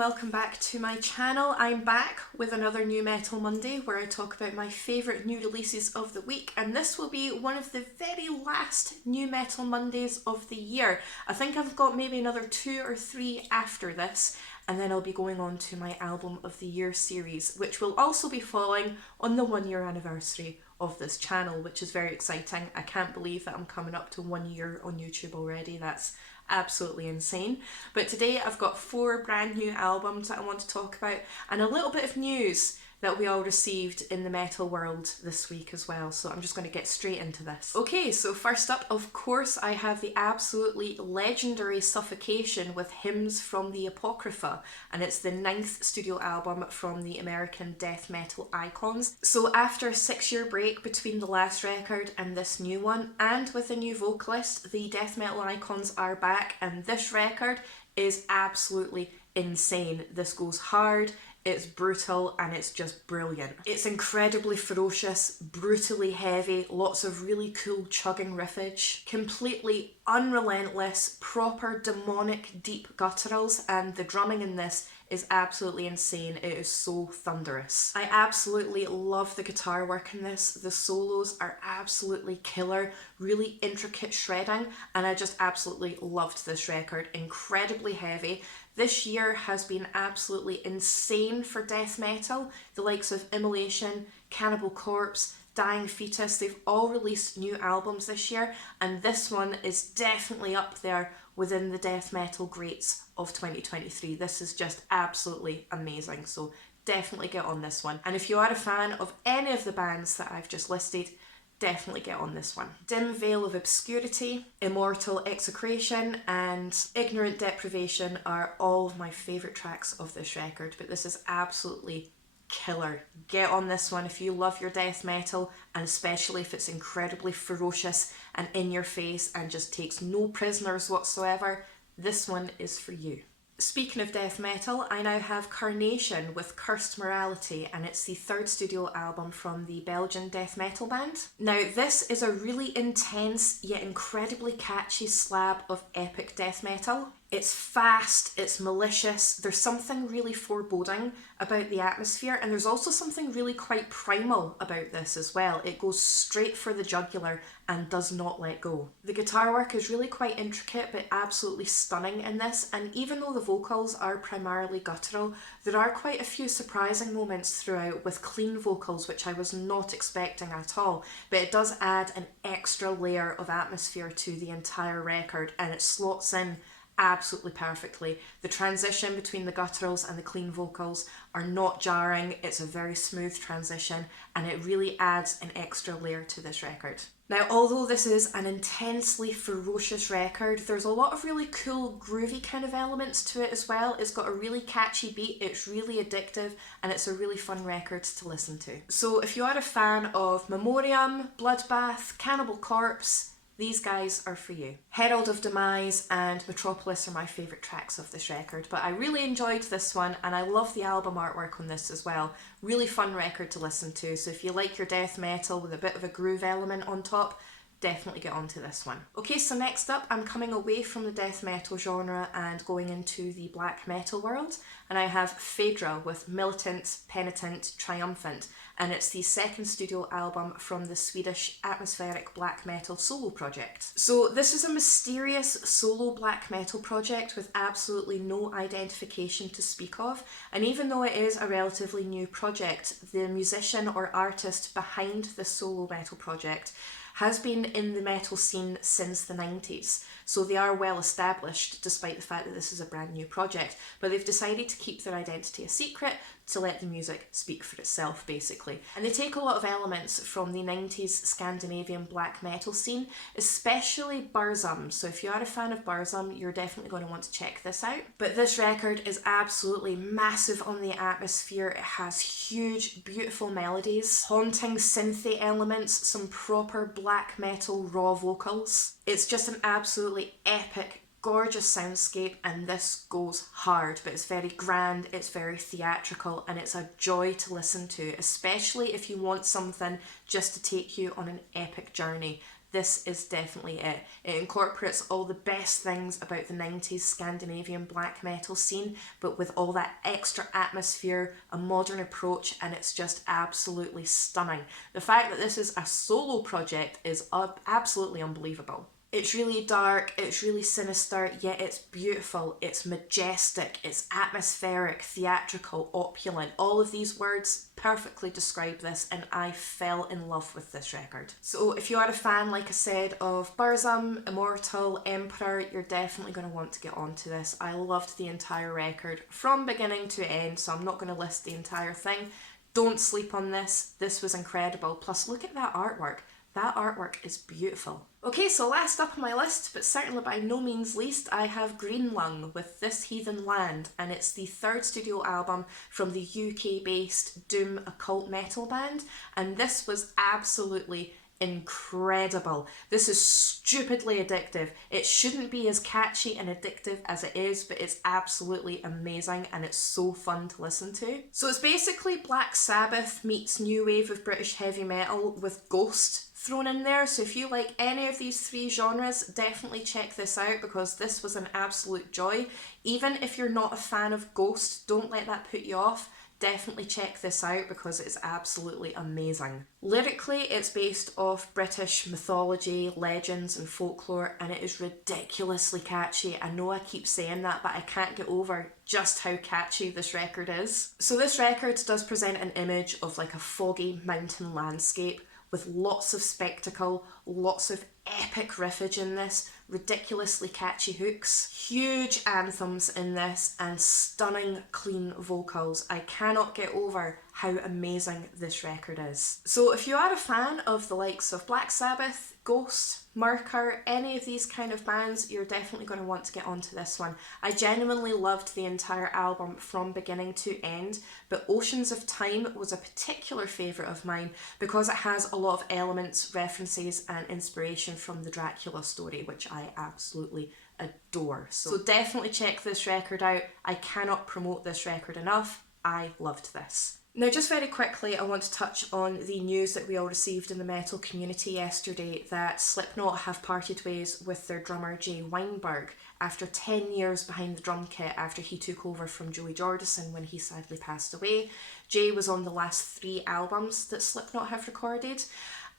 Welcome back to my channel. I'm back with another New Metal Monday where I talk about my favourite new releases of the week, and this will be one of the very last New Metal Mondays of the year. I think I've got maybe another 2 or 3 after this, and then I'll be going on to my Album of the Year series, which will also be falling on the 1 year anniversary of this channel, which is very exciting. I can't believe that I'm coming up to 1 year on YouTube already. That's absolutely insane. But today I've got 4 brand new albums that I want to talk about, and a little bit of news that we all received in the metal world this week as well. So I'm just going to get straight into this. Okay, so first up, of course, I have the absolutely legendary Suffocation with Hymns from the Apocrypha, and it's the 9th studio album from the American death metal icons. So after a 6-year break between the last record and this new one, and with a new vocalist, the death metal icons are back, and this record is absolutely insane. This goes hard, it's brutal, and it's just brilliant. It's incredibly ferocious, brutally heavy, lots of really cool chugging riffage, completely unrelentless, proper demonic deep gutturals, and the drumming in this is absolutely insane. It is so thunderous. I absolutely love the guitar work in this. The solos are absolutely killer, really intricate shredding, and I just absolutely loved this record. Incredibly heavy. This year has been absolutely insane for death metal. The likes of Immolation, Cannibal Corpse, Dying Fetus, they've all released new albums this year, and this one is definitely up there within the death metal greats of 2023. This is just absolutely amazing, so definitely get on this one. And if you are a fan of any of the bands that I've just listed, definitely get on this one. Dim Veil of Obscurity, Immortal Execration, and Ignorant Deprivation are all of my favourite tracks of this record, but this is absolutely killer. Get on this one if you love your death metal, and especially if it's incredibly ferocious and in your face and just takes no prisoners whatsoever. This one is for you. Speaking of death metal, I now have Carnation with Cursed Morality, and it's the 3rd studio album from the Belgian death metal band. Now, this is a really intense yet incredibly catchy slab of epic death metal. It's fast, it's malicious, there's something really foreboding about the atmosphere, and there's also something really quite primal about this as well. It goes straight for the jugular and does not let go. The guitar work is really quite intricate but absolutely stunning in this, and even though the vocals are primarily guttural, there are quite a few surprising moments throughout with clean vocals, which I was not expecting at all, but it does add an extra layer of atmosphere to the entire record, and it slots in absolutely perfectly. The transition between the gutturals and the clean vocals are not jarring. It's a very smooth transition, and it really adds an extra layer to this record. Now, although this is an intensely ferocious record, there's a lot of really cool groovy kind of elements to it as well. It's got a really catchy beat, it's really addictive, and it's a really fun record to listen to. So if you are a fan of Memoriam, Bloodbath, Cannibal Corpse, these guys are for you. Herald of Demise and Metropolis are my favourite tracks of this record, but I really enjoyed this one, and I love the album artwork on this as well. Really fun record to listen to, so if you like your death metal with a bit of a groove element on top, definitely get onto this one. Okay, so next up, I'm coming away from the death metal genre and going into the black metal world, and I have Fedra with Militant, Penitent, Triumphant, and it's the 2nd studio album from the Swedish atmospheric black metal solo project. So this is a mysterious solo black metal project with absolutely no identification to speak of, and even though it is a relatively new project, the musician or artist behind the solo metal project has been in the metal scene since the 90s, so they are well established despite the fact that this is a brand new project, but they've decided to keep their identity a secret to let the music speak for itself, basically. And they take a lot of elements from the 90s Scandinavian black metal scene, especially Burzum. So if you are a fan of Burzum, you're definitely going to want to check this out. But this record is absolutely massive on the atmosphere. It has huge, beautiful melodies, haunting synthy elements, some proper black metal raw vocals. It's just an absolutely epic, gorgeous soundscape, and this goes hard, but it's very grand, it's very theatrical, and it's a joy to listen to, especially if you want something just to take you on an epic journey. this is definitely it. It incorporates all the best things about the 90s Scandinavian black metal scene, but with all that extra atmosphere, a modern approach, and it's just absolutely stunning. The fact that this is a solo project is absolutely unbelievable. It's really dark, it's really sinister, yet it's beautiful, it's majestic, it's atmospheric, theatrical, opulent. All of these words perfectly describe this, and I fell in love with this record. So if you are a fan, like I said, of Burzum, Immortal, Emperor, you're definitely going to want to get onto this. I loved the entire record from beginning to end, so I'm not going to list the entire thing. Don't sleep on this. This was incredible. Plus, look at that artwork. That artwork is beautiful. Okay, so last up on my list, but certainly by no means least, I have Green Lung with This Heathen Land, and it's the third studio album from the UK-based doom occult metal band, and this was absolutely incredible. This is stupidly addictive. It shouldn't be as catchy and addictive as it is, but it's absolutely amazing and it's so fun to listen to. So it's basically Black Sabbath meets new wave of British heavy metal with Ghost thrown in there. So if you like any of these three genres, definitely check this out because this was an absolute joy. Even if you're not a fan of Ghost, don't let that put you off. Definitely check this out because it's absolutely amazing. Lyrically, it's based off British mythology, legends and folklore, and it is ridiculously catchy. I know I keep saying that, but I can't get over just how catchy this record is. So this record does present an image of like a foggy mountain landscape with lots of spectacle, lots of epic riffage in this, ridiculously catchy hooks, huge anthems in this, and stunning clean vocals. I cannot get over how amazing this record is. So if you are a fan of the likes of Black Sabbath, Ghost, Merker, any of these kind of bands, you're definitely going to want to get onto this one. I genuinely loved the entire album from beginning to end, but Oceans of Time was a particular favourite of mine because it has a lot of elements, references and inspiration from the Dracula story, which I absolutely adore. So definitely check this record out. I cannot promote this record enough. I loved this. Now, just very quickly, I want to touch on the news that we all received in the metal community yesterday that Slipknot have parted ways with their drummer Jay Weinberg after 10 years behind the drum kit after he took over from Joey Jordison when he sadly passed away. Jay was on the last 3 albums that Slipknot have recorded,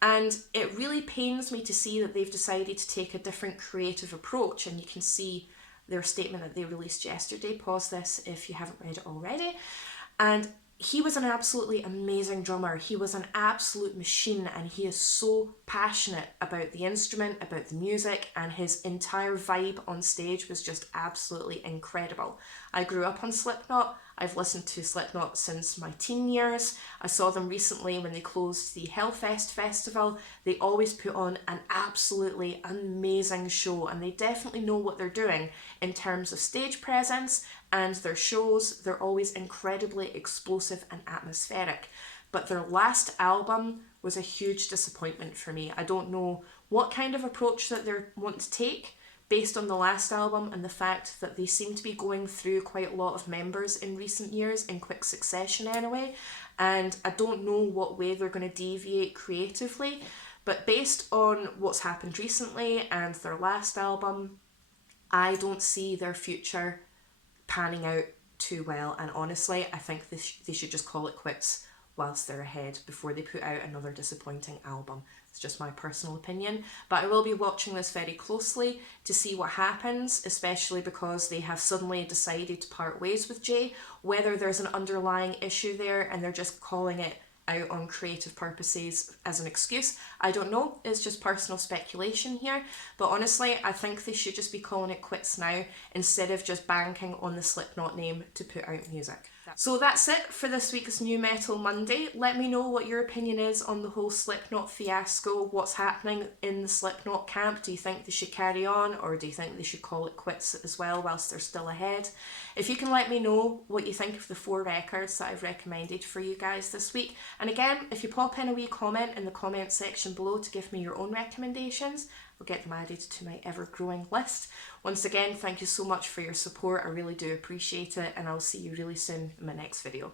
and it really pains me to see that they've decided to take a different creative approach, and you can see their statement that they released yesterday. Pause this if you haven't read it already. And he was an absolutely amazing drummer. He was an absolute machine, and he is so passionate about the instrument, about the music, and his entire vibe on stage was just absolutely incredible. I grew up on Slipknot. I've listened to Slipknot since my teen years. I saw them recently when they closed the Hellfest festival. They always put on an absolutely amazing show, and they definitely know what they're doing in terms of stage presence, and their shows, they're always incredibly explosive and atmospheric. But their last album was a huge disappointment for me. I don't know what kind of approach that they want to take based on the last album and the fact that they seem to be going through quite a lot of members in recent years, in quick succession anyway, and I don't know what way they're going to deviate creatively, but based on what's happened recently and their last album, I don't see their future panning out too well, and honestly I think they should just call it quits whilst they're ahead before they put out another disappointing album. It's just my personal opinion, but I will be watching this very closely to see what happens, especially because they have suddenly decided to part ways with Jay. Whether there's an underlying issue there and they're just calling it out on creative purposes as an excuse, I don't know. It's just personal speculation here, but honestly I think they should just be calling it quits now instead of just banking on the Slipknot name to put out music. So that's it for this week's New Metal Monday. Let me know what your opinion is on the whole Slipknot fiasco. What's happening in the Slipknot camp? Do you think they should carry on, or do you think they should call it quits as well whilst they're still ahead? If you can let me know what you think of the 4 records that I've recommended for you guys this week. And again, if you pop in a wee comment in the comment section below to give me your own recommendations, I'll get them added to my ever-growing list. Once again, thank you so much for your support. I really do appreciate it, and I'll see you really soon in my next video.